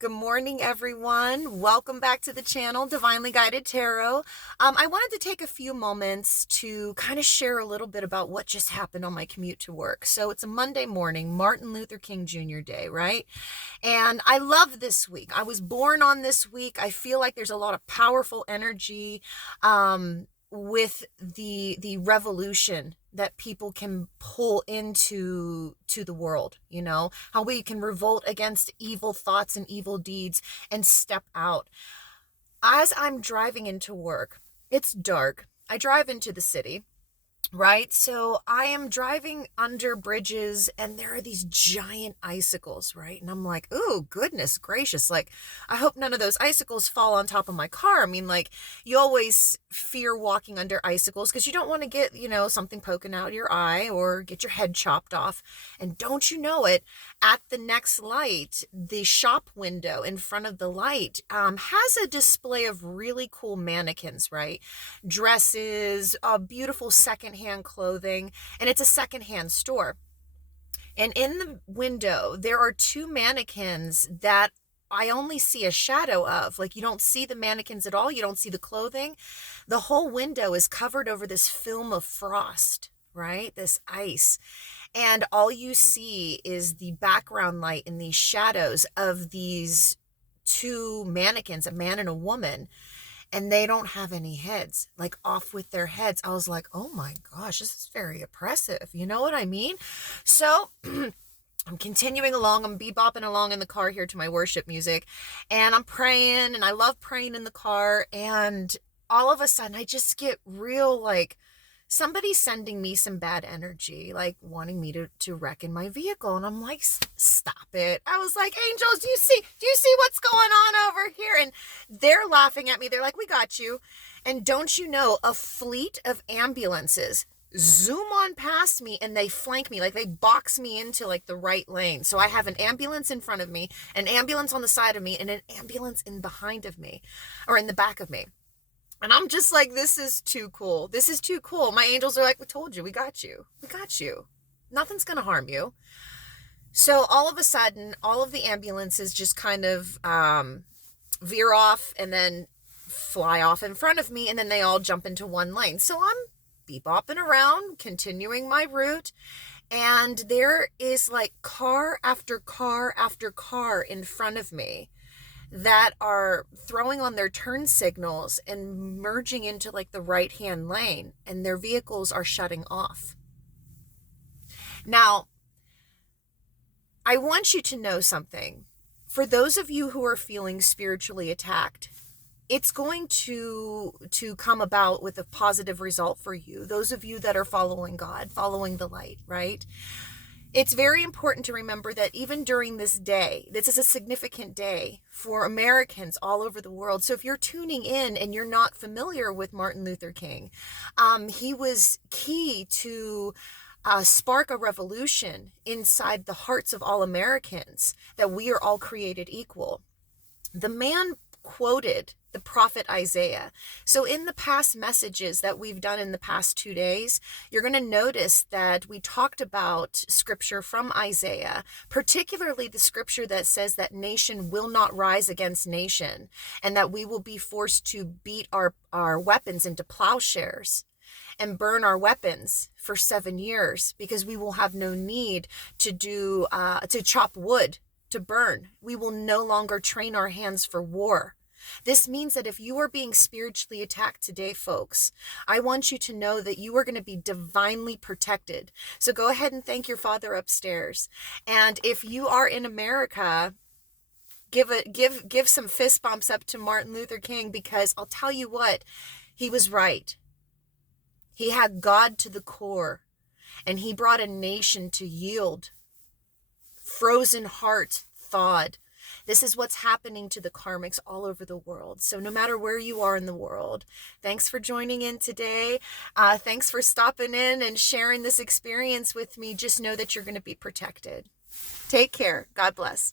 Good morning, everyone. Welcome back to the channel, Divinely Guided Tarot. I wanted to take a few moments to kind of share a little bit about what just happened on my commute to work. So it's a Monday morning, Martin Luther King Jr. Day, right? And I love this week. I was born on this week. I feel like there's a lot of powerful energy with the revolution that people can pull into the world, how we can revolt against evil thoughts and evil deeds and step out. As I'm driving into work, it's dark. I drive into the city, right? So I am driving under bridges and there are these giant icicles, right? And I'm like, oh, goodness gracious. Like, I hope none of those icicles fall on top of my car. I mean, like, you always fear walking under icicles because you don't want to get, something poking out your eye or get your head chopped off. And don't you know it, at the next light, the shop window in front of the light has a display of really cool mannequins, right? Dresses, beautiful secondhand clothing, and it's a secondhand store. And in the window, there are two mannequins that I only see a shadow of. Like, you don't see the mannequins at all. You don't see the clothing. The whole window is covered over this film of frost, right? This ice. And all you see is the background light and these shadows of these two mannequins, a man and a woman. And they don't have any heads, like off with their heads. I was like, oh my gosh, this is very oppressive. You know what I mean? So I'm continuing along. I'm bebopping along in the car here to my worship music. And I'm praying, and I love praying in the car. And all of a sudden, I just get real, like, somebody's sending me some bad energy, like wanting me to wreck in my vehicle. And I'm like, stop it. I was like, angels, do you see what's going on over here? And they're laughing at me. They're like, we got you. And don't you know, a fleet of ambulances zoom on past me and they flank me, like they box me into like the right lane. So I have an ambulance in front of me, an ambulance on the side of me, and an ambulance in behind of me, or in the back of me. And I'm just like, this is too cool. This is too cool. My angels are like, we told you, we got you. We got you. Nothing's going to harm you. So all of a sudden, all of the ambulances just kind of veer off and then fly off in front of me. And then they all jump into one lane. So I'm bebopping around, continuing my route. And there is like car after car after car in front of me that are throwing on their turn signals and merging into like the right-hand lane, and their vehicles are shutting off. Now, I want you to know something. For those of you who are feeling spiritually attacked, it's going to come about with a positive result for you. Those of you that are following God, following the light, right? It's very important to remember that even during this day, this is a significant day for Americans all over the world. So if you're tuning in and you're not familiar with Martin Luther King, he was key to spark a revolution inside the hearts of all Americans, that we are all created equal. The man quoted the prophet Isaiah. So in the past messages that we've done in the past 2 days, you're going to notice that we talked about scripture from Isaiah, particularly the scripture that says that nation will not rise against nation, and that we will be forced to beat our weapons into plowshares and burn our weapons for 7 years, because we will have no need to chop wood to burn. We will no longer train our hands for war. This means that if you are being spiritually attacked today, folks, I want you to know that you are going to be divinely protected. So go ahead and thank your Father upstairs. And if you are in America, give some fist bumps up to Martin Luther King, because I'll tell you what, he was right. He had God to the core, and he brought a nation to yield. Frozen hearts thawed. This is what's happening to the karmics all over the world. So no matter where you are in the world, thanks for joining in today. Thanks for stopping in and sharing this experience with me. Just know that you're going to be protected. Take care. God bless.